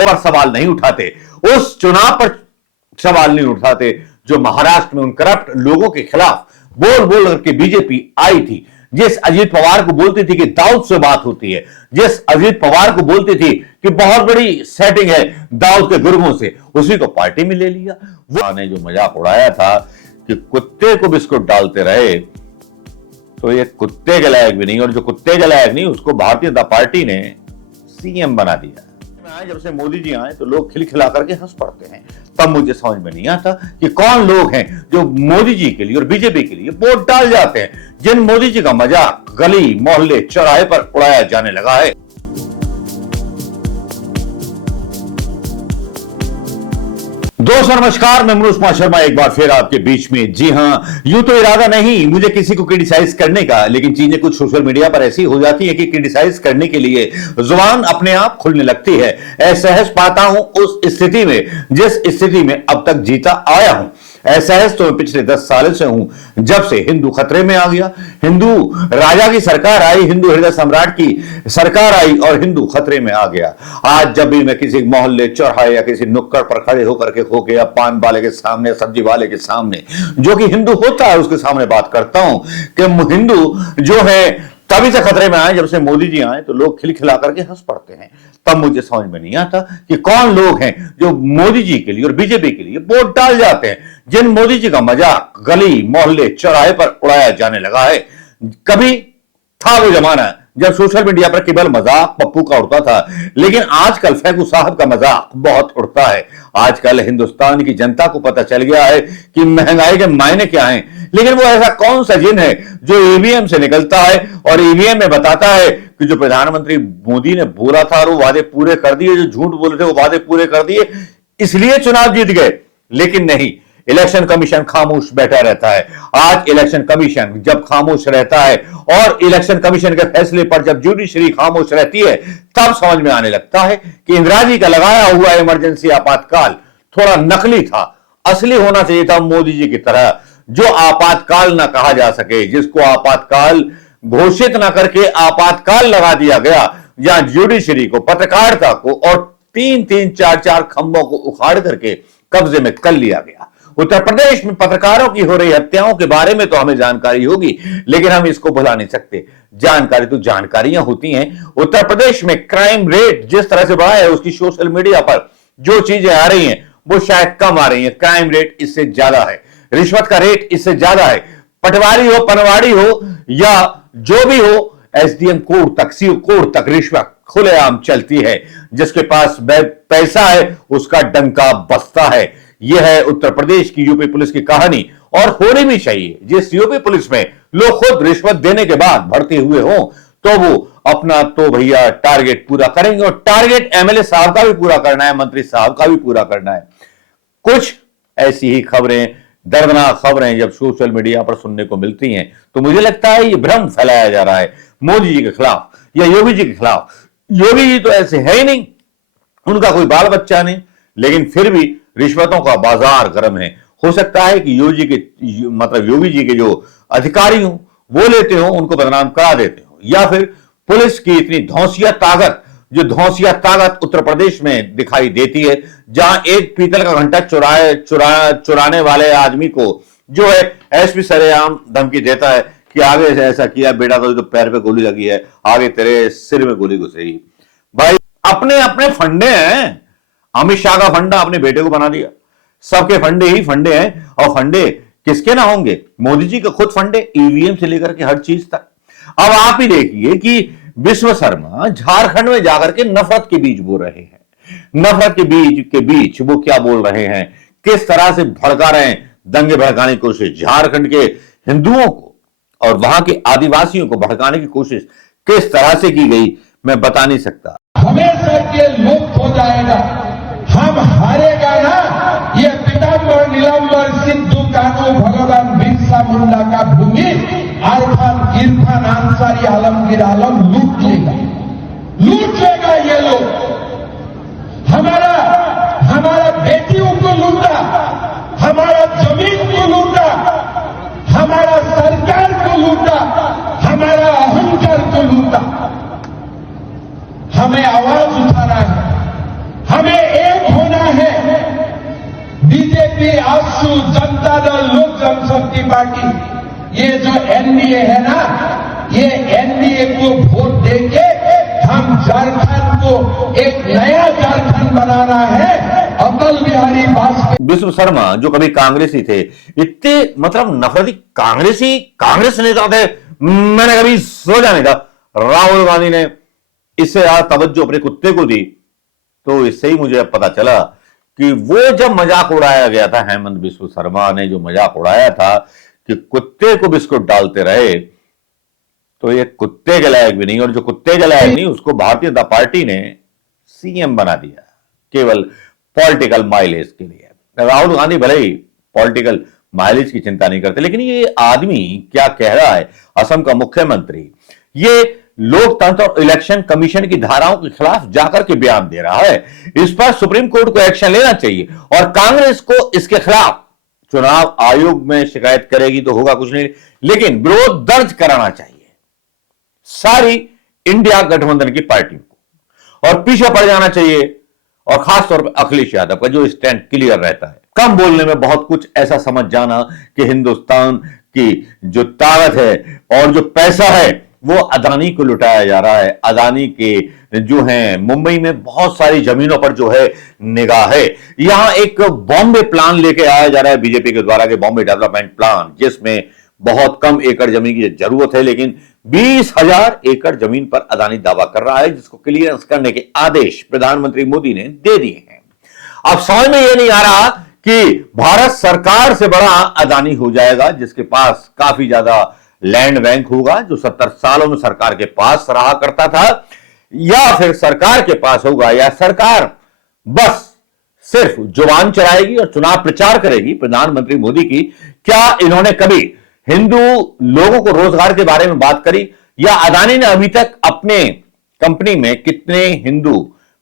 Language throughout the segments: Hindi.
पर सवाल नहीं उठाते, उस चुनाव पर सवाल नहीं उठाते जो महाराष्ट्र में उन करप्ट लोगों के खिलाफ बोल बोल करके बीजेपी आई थी। जिस अजीत पवार को बोलती थी कि दाऊद से बात होती है, जिस अजीत पवार को बोलती थी कि बहुत बड़ी सेटिंग है दाऊद के गुर्गों से, उसी को पार्टी में ले लिया। वो ने जो मजाक उड़ाया था कि कुत्ते को बिस्कुट डालते रहे, तो ये कुत्ते के लायक भी नहीं, और जो कुत्ते के लायक नहीं उसको भारतीय जनता पार्टी ने सीएम बना दिया। जब से मोदी जी आए तो लोग खिलखिला करके हंस पड़ते हैं। तब मुझे समझ में नहीं आता कि कौन लोग हैं जो मोदी जी के लिए और बीजेपी के लिए वोट डाल जाते हैं, जिन मोदी जी का मजाक गली मोहल्ले चौराहे पर उड़ाया जाने लगा है। दोस्तों नमस्कार, मैं मनोज कुमार शर्मा एक बार फिर आपके बीच में। जी हां, यूं तो इरादा नहीं मुझे किसी को क्रिटिसाइज करने का, लेकिन चीजें कुछ सोशल मीडिया पर ऐसी हो जाती है कि क्रिटिसाइज करने के लिए जुबान अपने आप खुलने लगती है। असहज पाता हूं उस स्थिति में जिस स्थिति में अब तक जीता आया हूं। असहज तो मैं पिछले 10 साल से हूं, जब से हिंदू खतरे में आ गया, हिंदू राजा की सरकार आई, हिंदू हृदय सम्राट की सरकार आई और हिंदू खतरे में आ गया। आज जब भी मैं किसी मोहल्ले चौराहे या किसी नुक्कड़ पर खड़े होकर के होके या पान वाले के सामने, सब्जी वाले के सामने, जो कि हिंदू होता है, उसके सामने बात करता हूं कि हिंदू जो है तभी से खतरे में आए जब से मोदी जी आए तो लोग खिलखिला करके हंस पड़ते हैं। तब मुझे समझ में नहीं आता कि कौन लोग हैं जो मोदी जी के लिए और बीजेपी के लिए वोट डाल जाते हैं, जिन मोदी जी का मजाक गली मोहल्ले चौराहे पर उड़ाया जाने लगा है। कभी था वो जमाना जब सोशल मीडिया पर केवल मजाक पप्पू का उड़ता था, लेकिन आजकल फैगू साहब का मजाक बहुत उड़ता है। आजकल हिंदुस्तान की जनता को पता चल गया है कि महंगाई के मायने क्या हैं, लेकिन वो ऐसा कौन सा जिन है जो ईवीएम से निकलता है और ईवीएम में बताता है कि जो प्रधानमंत्री मोदी ने बोला था और वो वादे पूरे कर दिए, जो झूठ बोले थे वो वादे पूरे कर दिए, इसलिए चुनाव जीत गए। लेकिन नहीं, इलेक्शन कमीशन खामोश बैठा रहता है। आज इलेक्शन कमीशन जब खामोश रहता है और इलेक्शन कमीशन के फैसले पर जब जुडिशरी खामोश रहती है, तब समझ में आने लगता है कि इंदिरा जी का लगाया हुआ इमरजेंसी आपातकाल थोड़ा नकली था। असली होना चाहिए था मोदी जी की तरह, जो आपातकाल ना कहा जा सके, जिसको आपातकाल घोषित ना करके आपातकाल लगा दिया गया, जहां जुडिशरी को, पत्रकारिता को और 3-3, 4-4 खंभों को उखाड़ करके कब्जे में कर लिया गया। उत्तर प्रदेश में पत्रकारों की हो रही हत्याओं के बारे में तो हमें जानकारी होगी, लेकिन हम इसको भुला नहीं सकते। जानकारी तो जानकारियां होती हैं। उत्तर प्रदेश में क्राइम रेट जिस तरह से बढ़ा है, उसकी सोशल मीडिया पर जो चीजें आ रही हैं वो शायद कम आ रही हैं। क्राइम रेट इससे ज्यादा है, रिश्वत का रेट इससे ज्यादा है। पटवारी हो, पनवाड़ी हो या जो भी हो, एसडीएम कोर्ट तक, सीओ कोर्ट तक रिश्वत खुलेआम चलती है। जिसके पास पैसा है उसका डंका बसता है। यह है उत्तर प्रदेश की यूपी पुलिस की कहानी, और होनी भी चाहिए। जिस यूपी पुलिस में लोग खुद रिश्वत देने के बाद भर्ती हुए हों, तो वो अपना तो भैया टारगेट पूरा करेंगे, और टारगेट एमएलए साहब का भी पूरा करना है, मंत्री साहब का भी पूरा करना है। कुछ ऐसी ही खबरें, दर्दनाक खबरें जब सोशल मीडिया पर सुनने को मिलती हैं, तो मुझे लगता है ये भ्रम फैलाया जा रहा है मोदी जी के खिलाफ या योगी जी के खिलाफ। योगी जी तो ऐसे है ही नहीं, उनका कोई बाल बच्चा नहीं, लेकिन फिर भी रिश्वतों का बाजार गर्म है। हो सकता है कि योगी जी के जो अधिकारी हो वो लेते हो, उनको बदनाम करा देते हो, या फिर पुलिस की इतनी धौंसिया ताकत उत्तर प्रदेश में दिखाई देती है, जहां एक पीतल का घंटा चुराने वाले आदमी को जो है एसपी सरेआम धमकी देता है कि आगे से ऐसा किया बेटा तो पैर पे गोली लगी है, आगे तेरे सिर में गोली घुसेगी। भाई अपने अपने फंडे हैं। अमित शाह का फंडा अपने बेटे को बना दिया। सबके फंडे ही फंडे हैं, और फंडे किसके ना होंगे? मोदी जी के खुद फंडे, ईवीएम से लेकर के हर चीज तक। अब आप ही देखिए कि विश्व शर्मा झारखंड में जाकर के नफरत के बीज बो रहे हैं। नफरत के बीच वो क्या बोल रहे हैं, किस तरह से भड़का रहे हैं, दंगे भड़काने की कोशिश। झारखंड के हिंदुओं को और वहां के आदिवासियों को भड़काने की कोशिश किस तरह से की गई, मैं बता नहीं सकता। हमेशा के लुप्त हो जाएगा, हम हारेगा ना। ये पीताम्बर नीलांबर सिद्धू कानू भगवान बिरसा मुंडा का भूमि इरफान अंसारी आलमगीर आलम लूट लेगा ये लोग। हमारा बेटियों को लूटा, हमारा जमीन को लूटा, हमारा सरकार को लूटा, हमारा अहंकार को लूटा। हमें आवाज उठाना है, हमें बीजेपी, आजसू, जनता दल, लोक जनशक्ति पार्टी, ये जो एनडीए है ना, ये एनडीए को वोट देके हम झारखंड को एक नया झारखंड बनाना है। अटल बिहारी वाजपेयी विष्णु शर्मा जो कभी कांग्रेसी थे, इतने मतलब नफरती कांग्रेस नेता थे, मैंने कभी सोचा नहीं था। राहुल गांधी ने इससे ज्यादा तवज्जो अपने कुत्ते को दी, तो इससे ही मुझे पता चला कि वो जब मजाक उड़ाया गया था, हेमंत बिस्व शर्मा ने जो मजाक उड़ाया था कि कुत्ते को बिस्कुट डालते रहे, तो ये कुत्ते के लायक भी नहीं, और जो कुत्ते के लायक नहीं उसको भारतीय जनता पार्टी ने सीएम बना दिया केवल पॉलिटिकल माइलेज के लिए। राहुल गांधी भले ही पॉलिटिकल माइलेज की चिंता नहीं करते, लेकिन ये आदमी क्या कह रहा है, असम का मुख्यमंत्री, ये लोकतंत्र और इलेक्शन कमीशन की धाराओं के खिलाफ जाकर के बयान दे रहा है। इस पर सुप्रीम कोर्ट को एक्शन लेना चाहिए, और कांग्रेस को इसके खिलाफ चुनाव आयोग में शिकायत करेगी तो होगा कुछ नहीं, लेकिन विरोध दर्ज कराना चाहिए सारी इंडिया गठबंधन की पार्टियों को, और पीछे पड़ जाना चाहिए, और खासतौर पर अखिलेश यादव का जो स्टैंड क्लियर रहता है, कम बोलने में बहुत कुछ, ऐसा समझ जाना कि हिंदुस्तान की जो ताकत है और जो पैसा है वो अदानी को लुटाया जा रहा है। अदानी के जो है मुंबई में बहुत सारी जमीनों पर जो है निगाह है। यहां एक बॉम्बे प्लान लेके आया जा रहा है बीजेपी के द्वारा, के बॉम्बे डेवलपमेंट प्लान, जिसमें बहुत कम एकड़ जमीन की जरूरत है, लेकिन 20,000 एकड़ जमीन पर अदानी दावा कर रहा है, जिसको क्लियरेंस करने के आदेश प्रधानमंत्री मोदी ने दे दिए हैं। अब समझ में यह नहीं आ रहा कि भारत सरकार से बड़ा अदानी हो जाएगा, जिसके पास काफी ज्यादा लैंड बैंक होगा, जो 70 सालों में सरकार के पास रहा करता था, या फिर सरकार के पास होगा, या सरकार बस सिर्फ जुबान चलाएगी और चुनाव प्रचार करेगी प्रधानमंत्री मोदी की। क्या इन्होंने कभी हिंदू लोगों को रोजगार के बारे में बात करी, या अदानी ने अभी तक अपने कंपनी में कितने हिंदू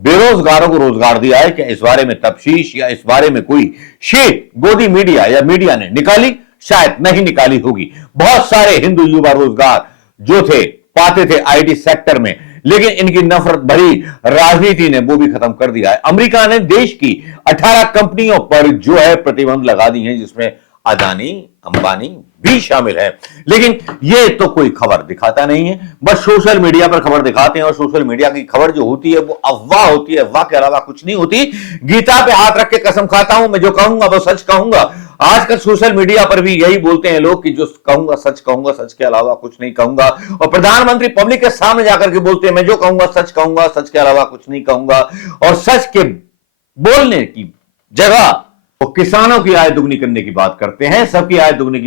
बेरोजगारों को रोजगार दिया है? क्या इस बारे में तफ्तीश या इस बारे में कोई शीट गोदी मीडिया या मीडिया ने निकाली? शायद नहीं निकाली होगी। बहुत सारे हिंदू युवा रोजगार जो थे पाते थे आईटी सेक्टर में, लेकिन इनकी नफरत भरी राजनीति ने वो भी खत्म कर दिया है। अमेरिका ने देश की 18 कंपनियों पर जो है प्रतिबंध लगा दी है, जिसमें अदानी अंबानी भी शामिल है, लेकिन ये तो कोई खबर दिखाता नहीं है, बस सोशल मीडिया पर खबर दिखाते हैं, और सोशल मीडिया की खबर जो होती है वो अफवाह होती है, अफवाह के अलावा कुछ नहीं होती। गीता पे हाथ रख के कसम खाता हूं, मैं जो कहूंगा वो सच कहूंगा। आजकल सोशल मीडिया पर भी यही बोलते हैं लोग कि जो कहूंगा, सच के अलावा कुछ नहीं कहूंगा, और प्रधानमंत्री पब्लिक के सामने जाकर के बोलते हैं मैं जो कहूंगा, सच के अलावा कुछ नहीं कहूंगा, और सच के बोलने की जगह वो किसानों की आय दुगनी करने की बात करते हैं, सबकी आय दुगनी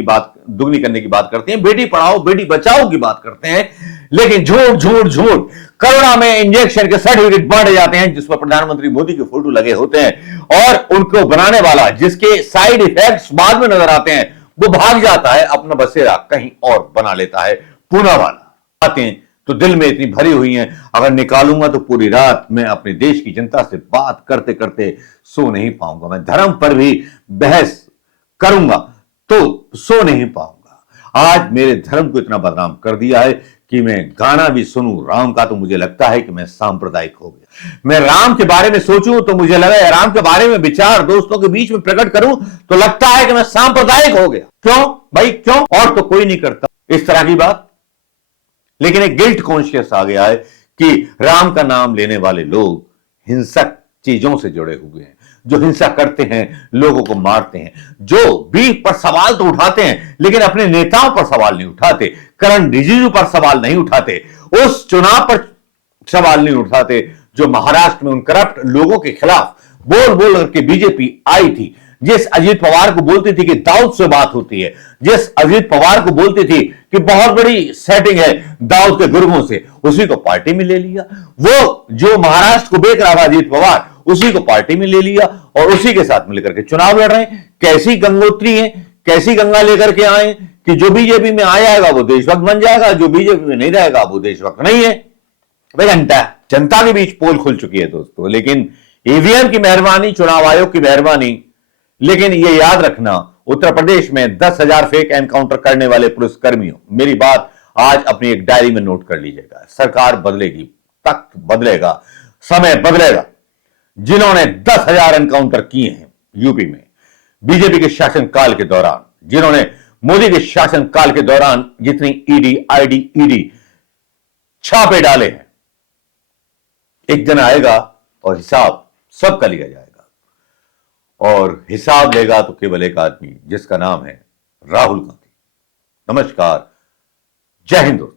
करने की बात करते हैं, बेटी पढ़ाओ बेटी बचाओ की बात करते हैं, लेकिन झूठ कोरोना में इंजेक्शन के सर्टिफिकेट बांटे जाते हैं जिस पर प्रधानमंत्री मोदी के फोटो लगे होते हैं, और उनको बनाने वाला जिसके साइड इफेक्ट्स बाद में नजर आते हैं वो भाग जाता है, अपना बसेरा कहीं और बना लेता है। पूना वाला बातें तो दिल में इतनी भरी हुई हैं, अगर निकालूंगा तो पूरी रात मैं अपने देश की जनता से बात करते करते सो नहीं पाऊंगा। मैं धर्म पर भी बहस करूंगा तो सो नहीं पाऊंगा। आज मेरे धर्म को इतना बदनाम कर दिया है कि मैं गाना भी सुनूं राम का तो मुझे लगता है कि मैं सांप्रदायिक हो गया। मैं राम के बारे में सोचूं तो मुझे लगा, राम के बारे में विचार दोस्तों के बीच में प्रकट करूं तो लगता है कि मैं सांप्रदायिक हो गया। क्यों भाई, क्यों? और तो कोई नहीं करता इस तरह की बात, लेकिन एक गिल्ट कॉन्शियस आ गया है कि राम का नाम लेने वाले लोग हिंसक चीजों से जुड़े हुए हैं, जो हिंसा करते हैं, लोगों को मारते हैं, जो बीफ पर सवाल तो उठाते हैं लेकिन अपने नेताओं पर सवाल नहीं उठाते, करण रिजिजू पर सवाल नहीं उठाते, उस चुनाव पर सवाल नहीं उठाते जो महाराष्ट्र में उन करप्ट लोगों के खिलाफ बोल बोल करके बीजेपी आई थी, जिस अजीत पवार को बोलती थी कि दाऊद से बात होती है, जिस अजीत पवार को बोलती थी कि बहुत बड़ी सेटिंग है दाऊद के गुर्गों से, उसी को पार्टी में ले लिया। वो जो महाराष्ट्र को बेच रहा था अजीत पवार, उसी को पार्टी में ले लिया और उसी के साथ मिलकर के चुनाव लड़ रहे हैं। कैसी गंगोत्री है, कैसी गंगा लेकर के आए कि जो बीजेपी में आ जाएगा वो देशभक्त बन जाएगा, जो बीजेपी में नहीं रहेगा वो देशभक्त नहीं है। भाई जनता के बीच पोल खुल चुकी है दोस्तों, लेकिन ईवीएम की मेहरबानी, चुनाव आयोग की मेहरबानी। लेकिन ये याद रखना, उत्तर प्रदेश में 10,000 फेक एनकाउंटर करने वाले पुलिसकर्मियों, मेरी बात आज अपनी एक डायरी में नोट कर लीजिएगा। सरकार बदलेगी, तख्त बदलेगा, समय बदलेगा। जिन्होंने 10,000 एनकाउंटर किए हैं यूपी में, बीजेपी के शासनकाल के दौरान, जिन्होंने मोदी के शासनकाल के दौरान जितनी ईडी, ईडी छापे डाले हैं, एक दिन आएगा और हिसाब सबका लिया जाएगा। और हिसाब लेगा तो केवल एक आदमी, जिसका नाम है राहुल गांधी। नमस्कार, जय हिंद दोस्तों।